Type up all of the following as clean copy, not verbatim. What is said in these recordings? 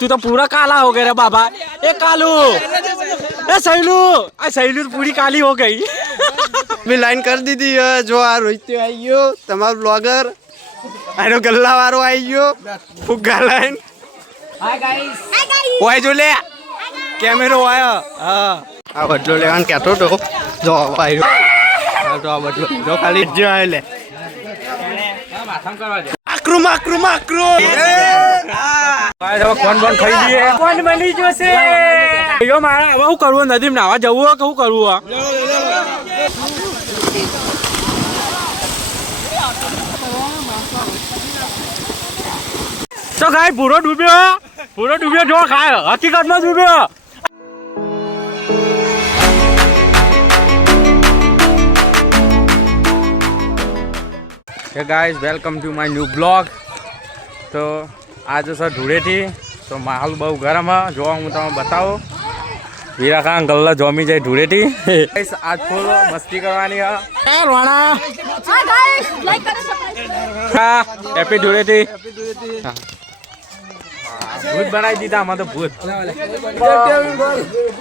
तू तो पूरा काला हो गया रे बाबा। ए कालू, ए सैलू, सैलू पूरी काली हो गई। भी लाइन कर दी थी जो आ रोहित आई गयो तमाम ब्लॉगर आरो गल्ला वारो आई गयो फुग्गा लाइन हाय गाइस ओए जो ले कैमरो आया हां आ बदलो लेवान કેતો તો જો આયો તો આ બદલો જો ખાલી જો આય લે માથામ કરવા દે આક્રુ આક્રુ આક્રુ ભાઈ હવે કોણ કોણ ખાઈ દીએ કોણ બની જોશે યો મારા હવે હું કરવું નદીમ નાવા જવું કે હું કરવું આ तो गाय पूरा डूबियो जो खाए हकीकत में डूबियो। Hey guys welcome to my new blog. तो आज सर धूड़ेटी तो माहौल बहुत गरम है जो हूँ तब बताओ वीरा का गल्ला जमी जाए धूड़ेटी आज फुल मस्ती करवानी है हैप्पी धूड़ेटी भूत बनाई दीदा हम तो भूत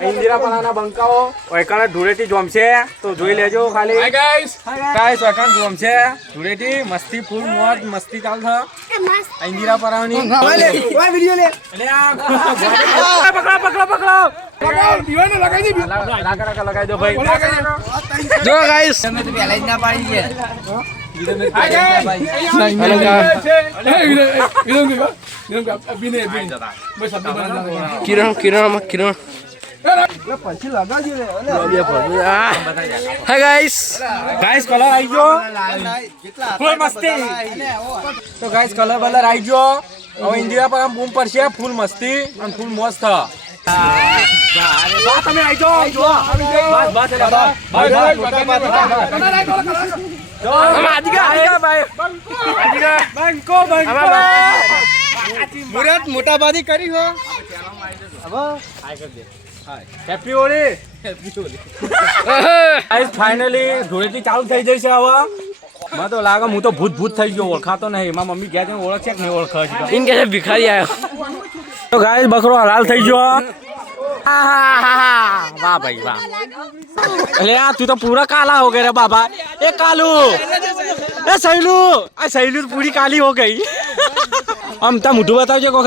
इंदिरा पलाना बंकाओ ओकने धूड़ेटी जमशे तो જોઈ લેજો ખાલી हाय गाइस ओकने जमशे धूड़ेटी मस्ती फूल मौज मस्ती चाल था इंदिरा परावनी ओए वीडियो ले पकड़ो दियो ने लगाई दी लगाई दो भाई जो गाइस તમે તો પહેલા જ ના પાડી છે किरण हाय गाइस कलर आई जो फुल मस्ती तो गाइस कलर बलर आई जो और इंडिया पर हम बूम पर से फुल मस्ती और फुल मस्त था बात हमें आई जो बात मुराद मोटाबादी करी हो happy Holi guys finally Dhuleti ચાલુ થઈ જશે હવે મને તો લાગે હું તો ભૂત થઈ ગયો ઓળખાતો નહીં મારી મમ્મી ગયા છે ઓળખશે કે નહીં ઓળખે इन कैसे भिखारी आया તો ગાઈસ બકરો હલાલ થઈ ગયો वाह भाई वाह अरे यार तू तो पूरा काला हो गया रे बाबा ए कालू ए सैलू पूरी काली हो गई हम ता मुठू बताओ को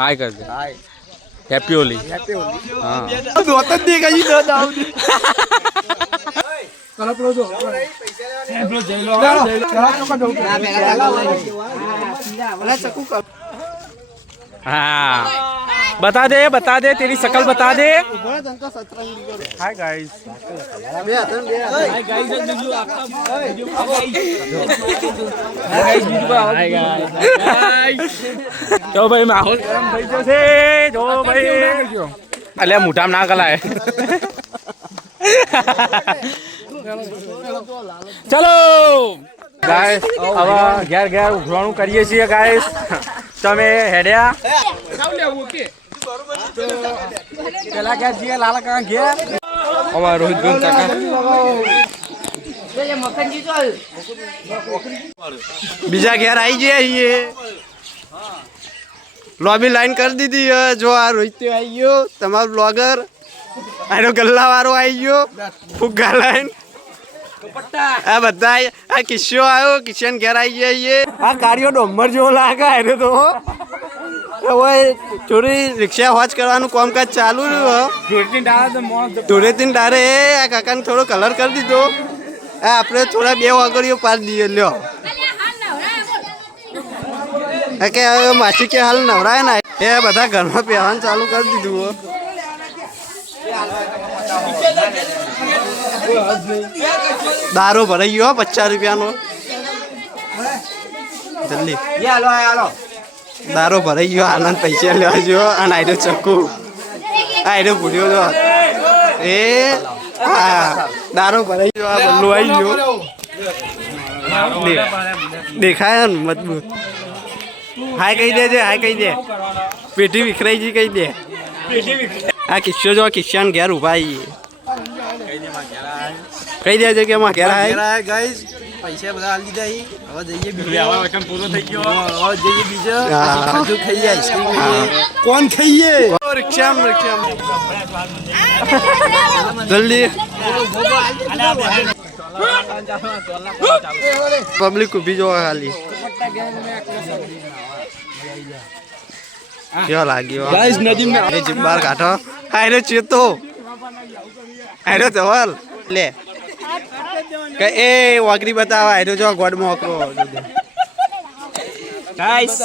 हाय कर दे हाय हैप्पी होली हां दोतन दे गई तो दाऊ कला प्रो जो प्रो जइलो हाँ बता दे तेरी शक्ल बता दे हाय गाइस तो भाई माहौल गरम થઈ જશે જો ભાઈ અલે મોઢામાં ના ગલાય ચલો ગાઈસ હવે ઘેર ઉઘરાણું કરીએ છીએ ગાઈસ તમે હેડ્યા પેલા ક્યાં છીએ લાલા કાકા ઘેર અમાર રોહિત ગણ કાકા बीजा घेर आई जे ये लॉबी लाइन कर दी थी जो आ रोहित आई गयो तमाम ब्लॉगर आरो गल्ला वारो आई गयो फुग्गा लाइन आ बताई आ किस्यो आयो किशन घेर आई जे ये आ कार्यो डोमर जो लागा है तो ओए चोरी रिक्शा वॉच करवानु कामकाज चालू धूळेटी डारे आ काका ने थोड़ो कलर कर दीधो આપણે થોડા બે વાગડીઓ પાર દીએ લ્યો કે માછી કે હાલ નવરાય ના એ બધા ઘરમાં પહેવાનું ચાલુ કરી દીધું દારૂ ભરાઈ ગયો 50 રૂપિયાનો જલ્દી દારૂ ભરાઈ ગયો આનંદ પૈસા લેવા જો અને આઈડો ચક્કુ આઈડો ભૂલ્યો જો એ दारो भराई जो आ बल्लू आई जो देखा है मजबूत हाय कही दे पेटी विखराई जी कही दे आ किस्यो जो किस्यान घेर उभा कही दे के मां घेर है गाइस પૈસા બધા આલી દીધા ઈ. હવે જઈએ બીજે. આવા વખત પૂરો થઈ ગયો. હવે જઈએ બીજે. હા. કાજુ ખાઈએ, આઈસ્ક્રીમ ખાઈએ. કોણ ખાઈએ? રિક્ષા જલ્દી પબ્લિક ઉભી જોવા ખાલી કેવો લાગ્યો ગાઈસ નદીમ એ જીબ્બાર કાઢો આયરો ચેતો આયરો જવાલ લે કે એ વાગરી બતાવા આયરો જો ગોડ મોકરો ગાઈસ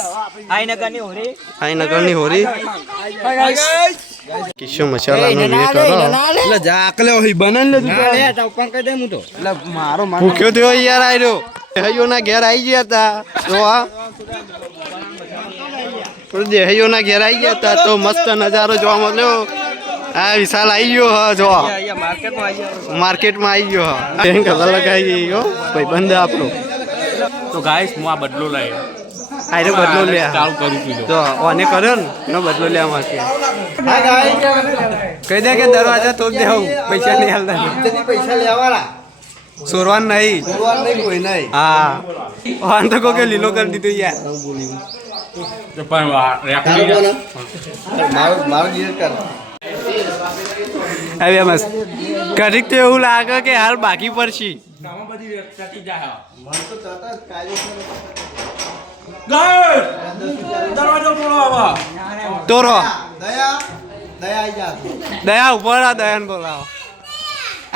આઈનગરની હોરી. આઈનગરની હોરી કિશો મસાલાનો વે કરો એટલે જાકલે હોય બનાન લે તું. લે ઉપર કહી દે હું તો. એટલે મારો ભૂખ્યો થયો યાર આયરો દેહયોના ઘેર આવી ગયા હતા તો આ દેહયોના ઘેર આવી ગયા હતા તો મસ્ત નજારો જોવા મળ્યો આ વિશાલ આવી ગયો હ જો માર્કેટમાં આવી ગયો હ કલર લગાવી ગયો ભાઈબંધ આપણો તો ગાઈસ હું આ બદલો લઈ આયરો બદલો લે ચાલુ કરું છું તો ઓને કર્યો ને એનો બદલો લેવા માટે કહી દે કે દરવાજા તોડ દે હું પૈસા નહીં હાલતા પૈસા લેવાના. સોરવાન નહીં બોલવાનું નહીં કોઈ નહીં. હા ઓન તો કહો કે લીલો કરી દીધું યાર પણ મારું ગીર કર. હવે મસ્ત ઘડીક તો એવું લાગે કે હાલ બાકી પડશે દરવાજો ખોલો આવા તોરો દયા આઈ જા. દયા ઉપર આ દયાને બોલાવો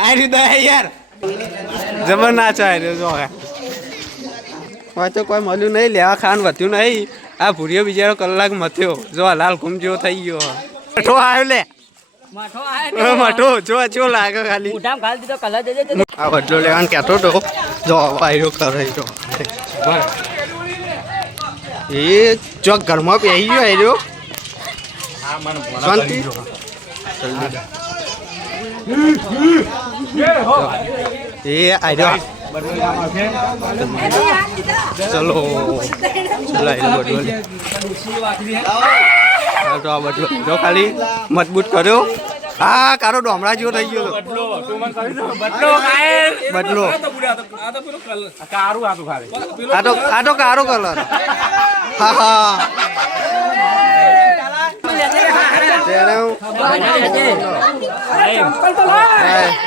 આરી દયા યાર જબર ના ચાય જો તો કોઈ મળ્યું નહીં લેવા ખાવાનું વધ્યું નહીં આ ભૂરિયો બિચારો કલાક મથ્યો જો લાલ ઘૂમ જેવો થઈ ગયો મઠો આવ્યો લે મઠો જો લાગે ખાલી આ બદલો લેવાનું કહેતો તો જો આવ્યો કરે જો એ જો ઘરમાં પહેરી ગયો આવ્યો શાંતિ એ આવ્યો ચલો જો ખાલી મજબૂત કર્યો હા કારો ડોમરા જેવો થઈ ગયો બદલો આ તો કારો કલર હા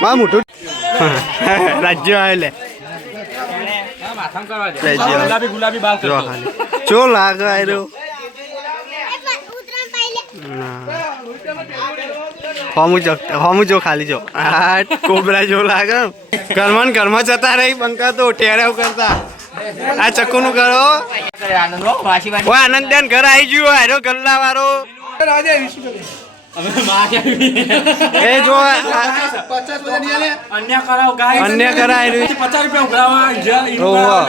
હા મોટું રાજ્ય આવેલે ગુલાબી બાલ ચો લાગે આયરો હમું જો ખાલી જો આ કોબરા જો લાગે ઘરમાં જતા રહી બંકા તો ટેરેવ કરતા આ ચક્કુ નું કરો આનંદ બેન ઘર આવી ગયું આયરો ગલ્લા વાળો એ જો અન્ય કરાવ ગાય અન્ય કરાય 50 રૂપિયા ઉઘરાવા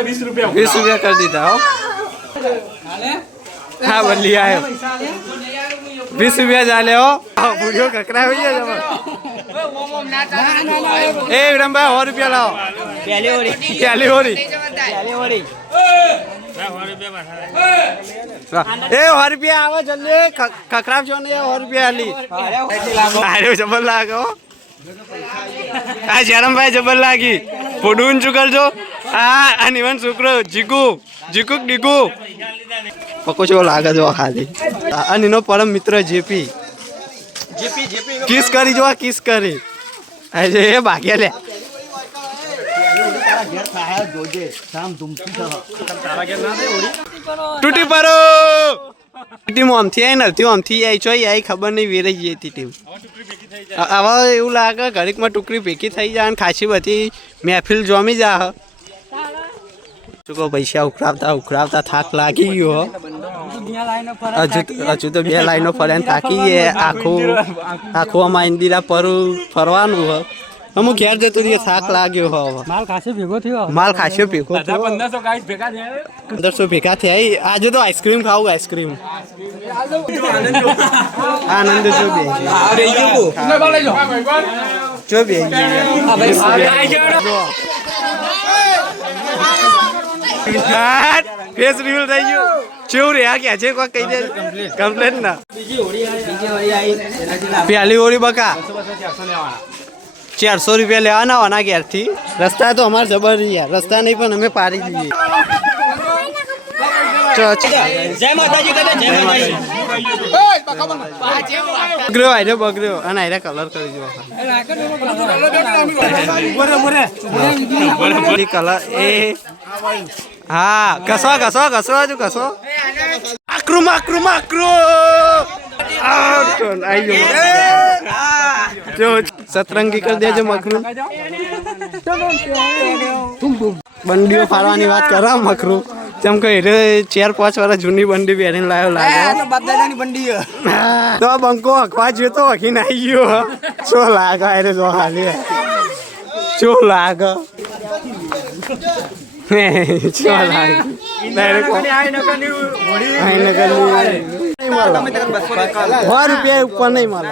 20 રૂપિયા 20 રૂપિયા કરી દીધા હો હા બદલી આવ્યો 20 રૂપિયા ચાલે હો ભૂડ્યો કકરા હોય એ વિરમભાઈ 100 રૂપિયા લાવો પહેલી હોરી એ 100 રૂપિયા આવે જલ્દી ખખરાબ છો ને 100 રૂપિયા આલી જબર લાગે આ જરમભાઈ જબર લાગી ફોડું ચુકલજો આ નિવન છોકરો જીકુ ડીકુ પકો છો લાગે જો ખાલી અને એનો પરમ મિત્ર જેપી કિસ કરી જો કિસ કરી આજે એ ભાગ્યા લે તૂટી પરો ટીમ આમથી આવી નથી આમથી આવી છો આવી ખબર નહીં વેરાઈ ગઈ હતી ટીમ હવે એવું લાગે ઘડીકમાં ટુકડી ભેગી થઈ જાય અને ખાસી બધી મહેફિલ જમી જા ચૂકો પૈસા ઉખડાવતા થાક લાગી ગયો હજુ તો 2 લાઈનો ફરે થાકી ગયે આખું આમાં ઇન્દિરા પર ફરવાનું હ અમુક ઘેર જતો રહીએ થાક લાગ્યો હવે માલ ખાસો ભેગો થયો 1500 ગાઈસ ભેગા થયા 1500 ભેગા થયા આજે તો આઈસ્ક્રીમ ખાવું આઈસ્ક્રીમ આનંદ જો બે ફેસ રિવીલ થઈ ગયું ચેવું રે આ ક્યાં છે કોઈ કહી દે કમ્પ્લેન ના પહેલી હોળી બકા 400 રૂપિયા લેવાના હોના ઘેરથી. રસ્તા તો અમારે જબર યાર, રસ્તા નહીં પણ અમે પાડી દઈએ. જય માતાજી કહે, જય માતાજી. બગડ્યો આયરે બગડ્યો અને આયરે કલર કરી દો કલર એ હા ઘસો ઘસો ઘસો હજુ ઘસો આકરું માકરું માકરું જો સતરંગી કરી દેજો મકરું બંડીઓ ફાડવાની વાત કરો મકરું જેમ કે 4-5 વર્ષ જૂની બંડી પહેરીને લાવ્યો લાગે બાપદાદાની બંડી તો બંકો અખવા જ્યો તો અખીને આવી ગયો શું લાગે અરે જો હાલી શું લાગે શું લાગે ₹100 ઉપર નહીં મળે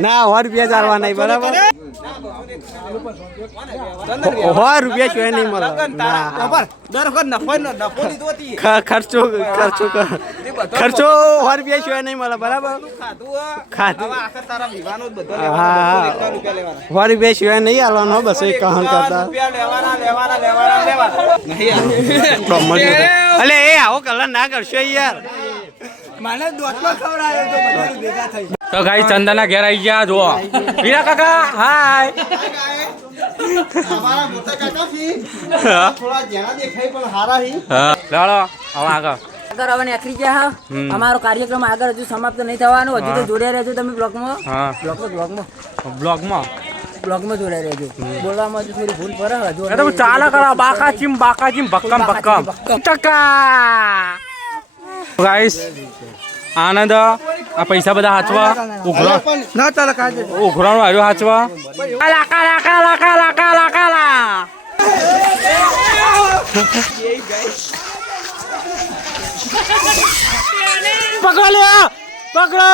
ના ₹100 ચાલવા નહીં બરાબર ₹100 સિવાય નહીં મળે ખર્ચો ખર્ચો ખર્ચો ₹100 સિવાય નહીં મળે બરાબર ખાધું હા ₹100 સિવાય નહીં હાલવાનો બસ એક કહન કરતા અલે એ આવો કલર ના કરશો યાર તો ગાઈ ચંદના ઘેર આવી ગયા જો વીરા કાકા હાય અમારો કાર્યક્રમ આગળ હજુ સમાપ્ત નહીં થવાનો, હજુ તો જોડ્યા રહેજો તમે બ્લોગમાં જોડાઈ રહેજો. બોલવામાં હજુ થોડી ભૂલ પડે હજુ ચાલે કરો બાકાચીમ ભક્કમ ભક્કમ ટકા ગાઈસ આનંદ આ પૈસા બધા હાચવા ઉઘરાણું આવ્યો હાચવા પકડો લ્યા પકડો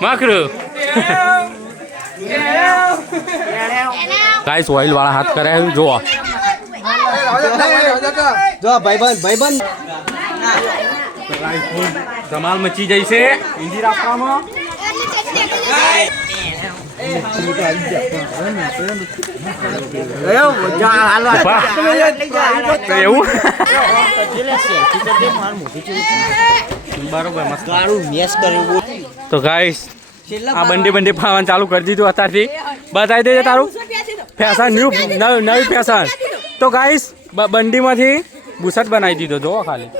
માકરું ગાઈસ ઓઇલ વાળા હાથ કરે જો ભાઈબંધ ધમાલ મચી જાય છે હિન્દી રાખવામાં તો ગાઈસ આ બંડી ફાવવાનું ચાલુ કરી દીધું અત્યારથી બતાવી દેજે તારું ફેશન નવી ફેશન તો ગાઈસ બંડીમાંથી બુસટ બનાવી દીધો જો ખાલી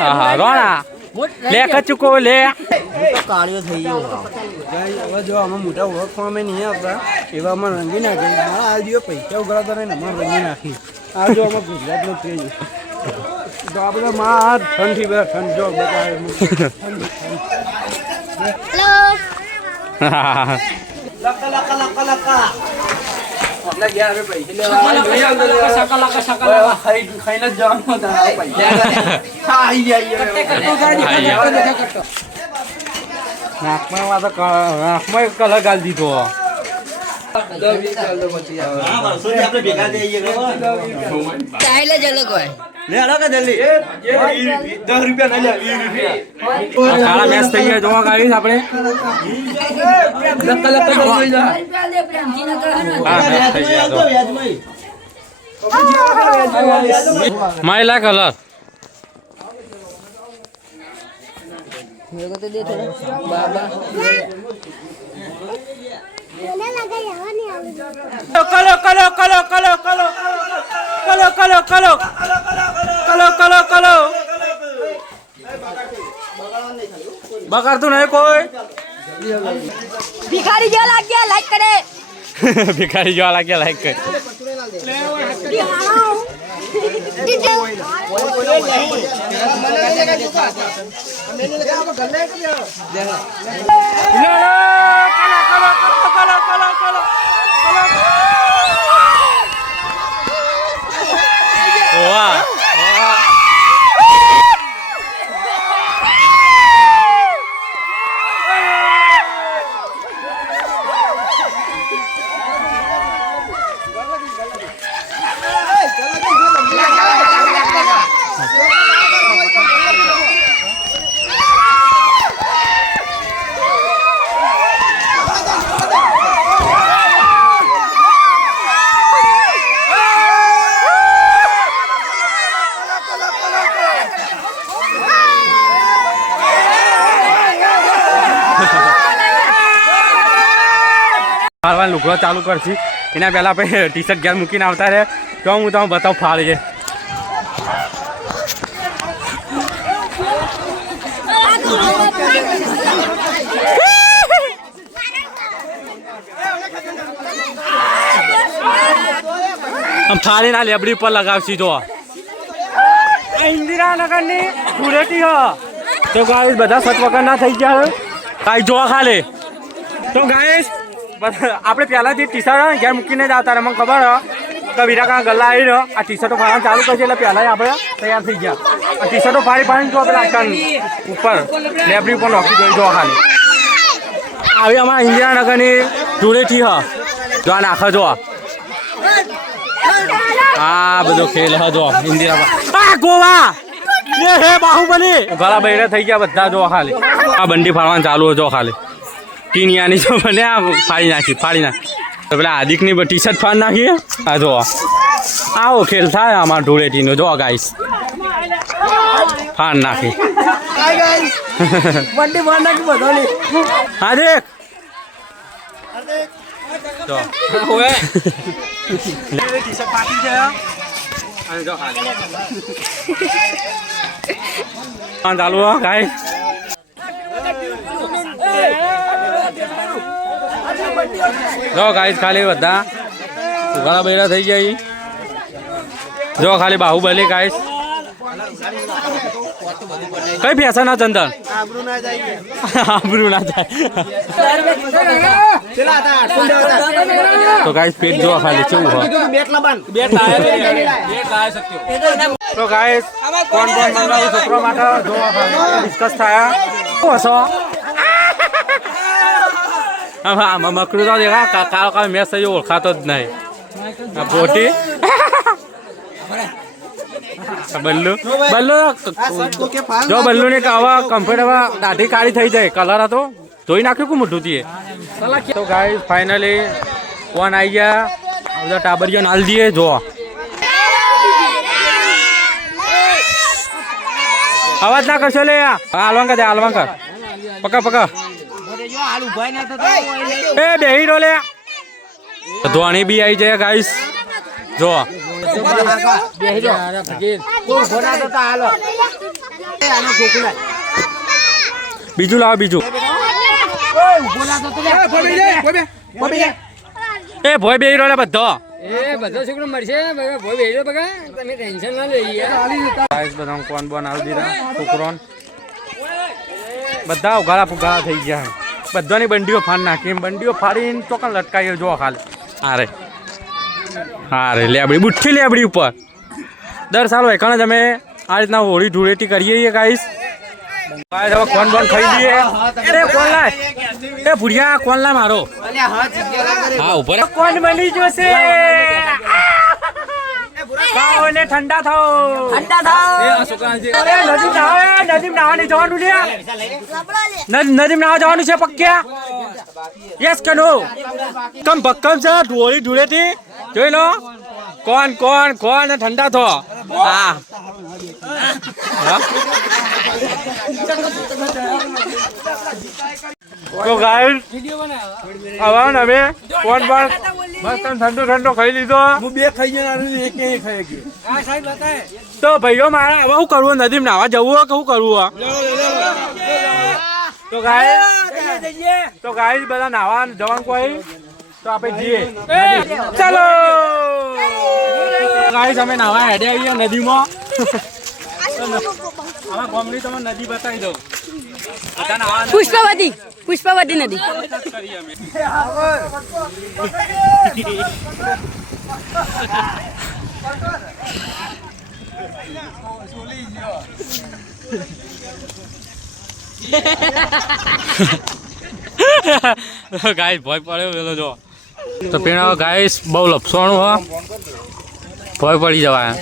હા રોણા લે કચુકો લે કાળિયો થઈ ગયો. હવે જો અમે મોટા ઓળખવામાં નહીં આવતા એવા અમે રંગી નાખી આ દિવસ પૈસા ઉઘરાતા નહીં ને અમારે રંગી નાખી આ જો અમે ગુજરાતનો તેજ તો આ બધા માં ઠંડી બધા ઠંડ જો બતાવે નાકમાં કલર ગાલી દીધો કાળા મેચ થઈ ગયા જોવા ગાડીસ આપણે માયલા કલર मेरे को तो दे थोड़ा बाबा कलो बगाड़તું નહીં કોઈ भिखारी जो लग गया लाइक करे ભિખારી જો લાગ્યા લાઈક કર ફાળવાનો લુગડો ચાલુ કરશું એના પહેલાં આપણે ટી શર્ટ ઘેર મૂકીને આવતા રહે તો હું તમને બતાવું ફાળીએ. આમ ફાળીને લેબડી પર લગાવશી જો ઇન્દિરાનગરની ધૂળેટી હ તો ગાઈસ બધા સત વગરના થઈ ગયા ગાઈસ જોવા ખાલી તો ગાઈસ આપણે પહેલાંથી ટી શર્ટ ઘેર મૂકીને જ આવતા મને ખબર હ કે વિરાકા ગલ્લા આવીને આ ટી શર્ટો ફાળવાનું ચાલુ કરશે એટલે પહેલાં આપણે તૈયાર થઈ ગયા આ ટી શર્ટો ફાડીને જો આપણે આટલા ઉપર લેબડી ઉપર નોખી જોઈ જોવા ખાલી આવી અમારા ઇન્દિરાનગરની ધૂળેટી હ જો આ નાખો જો આ બધો ખેલ હ જો ઇન્દિરા ગોવા હે બાહુબલી ગળા બૈરા થઈ ગયા બધા જો ખાલી આ બંડી ફાડવાનું ચાલુ જો ખાલી ટીનિયાની જો બને આ ફાડી નાખી તો પેલા આદિકની ટી શર્ટ ફાડી નાખીએ આ જો આવો ખેલ થાય અમારા ધૂળેટીનો જો ગાઈસ ફાડ નાખી બંડી ફાડ નાખી બધાની આદિક જો હવે ટી શર્ટ ફાટી છે ચાલુ ગાય જો ગાઈસ ખાલી બધા ઘણા બૈરા થઈ ગયા જો ખાલી બાહુબલી ગાઈસ કઈ ફેશન ના ચંદન આબરૂ ના જાય તો ગાઈસ પેટ જોવા ખાલી કેવું હોય તો ગાઈસ કોણ મંગાવું છોકરો માટે જોવા ખાલી ડિસ્કસ થયા શું હશો આમાં મકડું તો દેખા કાળો મેચ થઈ ઓળખાતો જ નહીં આ બોટી બલ્લુ જો બલ્લુ ને આવા કમ્ફર્ટેબલ દાઢી કાળી થઈ જાય કલર હતો ધોઈ નાખ્યું કે મોઢું થી તો ગાઈસ ફાઇનલી કોણ આવી ગયા બધા ટાબરિયા નાલ દઈએ જો અવાજ ના કરશો લે હાલવાં કર પકા એ બેહી રો લે ધોણી બી આવી જાય ગાઈસ જો બીજું લાવો બીજું એ ભોય બેહી રો લે બધો બધો છોકરો મળશે ભોય બેજો બગા તમે ટેન્શન ના લઈએ ગાઈસ બધા કોણ બોન આવી દીધા છોકરોન બધા ઉગાડા પુગાડા થઈ ગયા બધાની બંડીઓ ફાડ નાખી બંડીઓ ફાડીને ચોકન લટકાઈ જો ખાલી હારે લેબડી બુઠ્ઠી લેબડી ઉપર દર સાલ એકણ જ અમે આ રીતના હોળી ધૂળેટી કરીએ છીએ ગાઈસ હવે કોણ બોન ખાઈ દઈએ અરે કોણ લાય એ ભુડિયા કોણ લાય મારો હા ઉપર કોણ બની જશે ને ઠંડા થાઓ નદીમ નાવાની જવાનું છે નદીમ નાવા જવાનું છે પક્યા યસ કે નો કમ ભક્કમ છે ધોળી ધૂળેટી જોઈ લો કોણ ઠંડા થો હા તો ગાઈસ આવા ને હવે કોણ મસ્ત ઠંડો ખાઈ લીધો હું બે ખાઈ ગયા એક ખાઈ ગયો તો ભાઈઓ મારા હવે શું કરવું નદીમ નાવા જવું કે શું કરવું તો ગાઈસ બધા નાવા જવાનું કોઈ તો આપણે જઈએ ચાલો ગાઈસ અમે નાવા હેડે આવીએ નદીમાં આમાં ગોમડી તમે નદી બતાવી દઉં પુષ્પાવતી નદી ગાઈસ ભય પડ્યો પેલો જો તો પેલા ગાઈસ બહુ લપસવાનું હો ભય પડી જવાય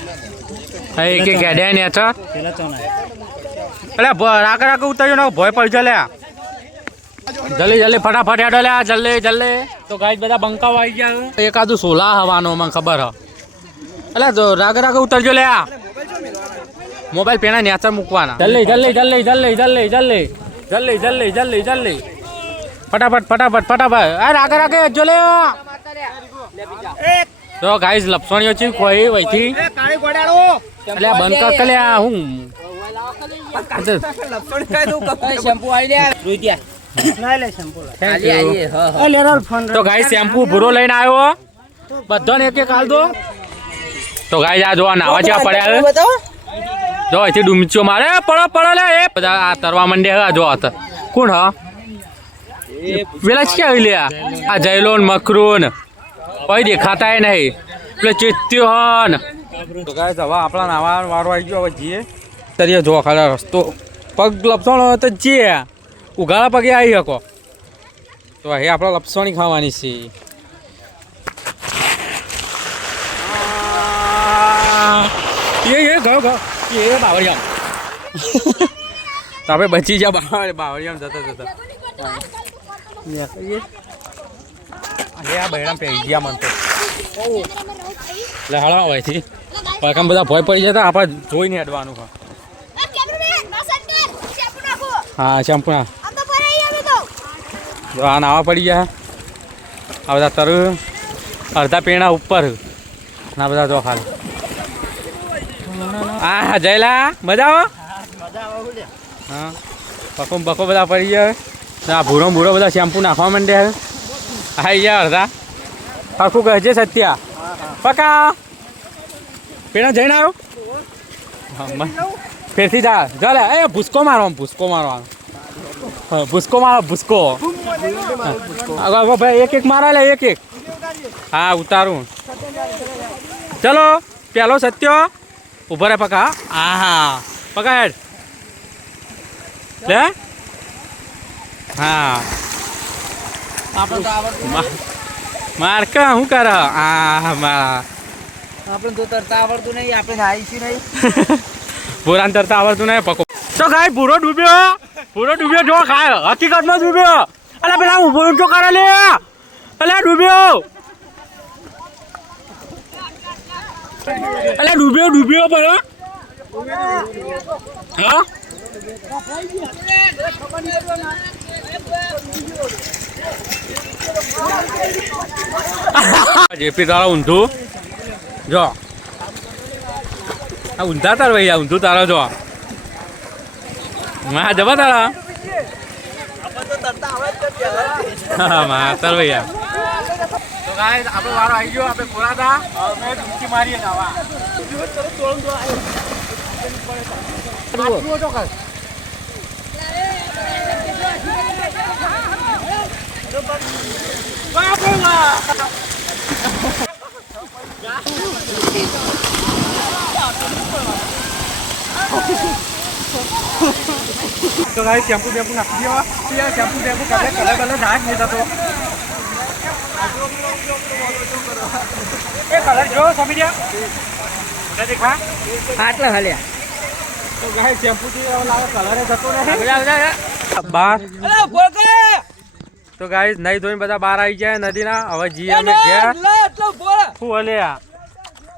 એક એક ગાડ્યા ને અચ્છા અલ્યા રાક ઉતર્યો ને ભય પડી જાય જલ્દી ફટાફટ હેડો લે જલ્દી તો ગાઈસ બધા બંકાઓ આવી ગયા એકાદું સોલા હવાનો મને ખબર હ અલ્યા તો રાક ઉતરજો લે મોબાઈલ પેલા નેચર મૂકવાના જલ્દી ફટાફટ અરે આગળ જો લે તો ગાઈસ લપસણીઓ છે કોઈ વહીથી એટલે બંધ કર કે લ્યા હું શેમ્પુ આવી લે રોઈ દે ના લે શેમ્પુ તો ગાઈસ શેમ્પુ ભૂરો લઈને આવ્યો બધાને એક હાલ દો તો ગાઈસ આ જો નાવા જેવા પડ્યા જો અહીંથી ડુમચો મારે પડો લે એ બધા આ તરવા માંડ્યા જો કોણ હ પેલા ક્યાં આવી લે આ જયલોન મકરૂન કોઈ દેખાતા નહીં એટલે ચેત્યો હન તો ગાઈસ હવે આપણા નાવા વારો આવી ગયો હવે જઈએ તરીએ જો ખાલી રસ્તો પગ લપસણો તો જે ઉઘાડા પગે આવી શકો તો અહીં આપણે લપસણી ખાવાની છે એ ગયો એ બાવળિયામ તો આપણે બચી જા બાવળિયામ જતા આ બહેરામ પહેરી ગયા મને તો એટલે હળવા હોયથી પકમ બધા ભય પડી જતા આપણે જોઈને હેડવાનું હા શેમ્પુ ના જો આ નાવા પડી ગયા આ બધા તર અડધા પેણા ઉપર ના બધા જો ખાલી હા જયલા મજા આવો હા બકો બધા પડી ગયા આ ભૂરો બધા શેમ્પુ નાખવા માંડ્યા હા યાર અડધા પાકું કહે છે સત્યા પકા પેણા જઈને આવ્યો ફેરથી જા ચાલે એ ભૂસકો મારવાનો ભૂસકો ભાઈ એક મારા લે એક હા ઉતારું ચલો પેલો સત્યો ઉભો રે પકા હા પકા હેડ લે હા માર કા શું કર આ મારા આપણે તો તરતા આવડતું નહીં આપણે નાઈશું નહીં બોરાન તરતા આવડતું નહીં પકો તો ખાય પૂરો ડૂબ્યો જો ખાય હકીકતમાં ડૂબ્યો અલા પેલા ઉભો જો કરે લે અલા ડૂબ્યો પણ હા જેપી તારા ઊંધું જો આ ઊંધા તાર ભાઈ ઊંધું તારા જો માં જવા તારા હા માં તાર ભાઈ તો ગાઈસ આપણો વારો આવી ગયો આપણે કોરા હતા હવે ડૂબકી મારીએ નાવા તો ગાઈસ શેમ્પુ નાખી દેવા શેમ્પુ કરે કલર નાખ નહીં થતો એ કલર જો સમી દે દેખા આટલા હાલ્યા તો ગાઈસ શેમ્પુ થી લાગે કલર જતો નહીં બાર તો ગાઈસ નહીં ધોઈને બધા બહાર આવી જાય નદીના હવે જી અમે ગયા શું હલે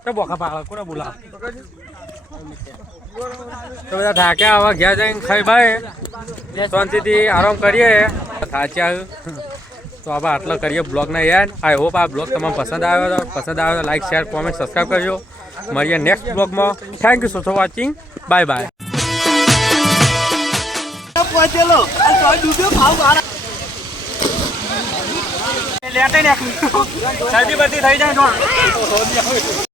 તો બોકા પાગળ કોને બોલા તો બધા થાક્યા હવે ઘેર જઈને ખાઈ ભાઈ શાંતિથી આરામ કરીએ થાચ્યા તો આપણે આટલો કરીએ બ્લોગને યાર આઈ હોપ આ બ્લોગ તમને પસંદ આવ્યો તો લાઈક શેર કોમેન્ટ સબસ્ક્રાઈબ કરજો મળીએ નેક્સ્ટ બ્લોગમાં thank you for watching bye bye શરદી બરદી થઈ જાય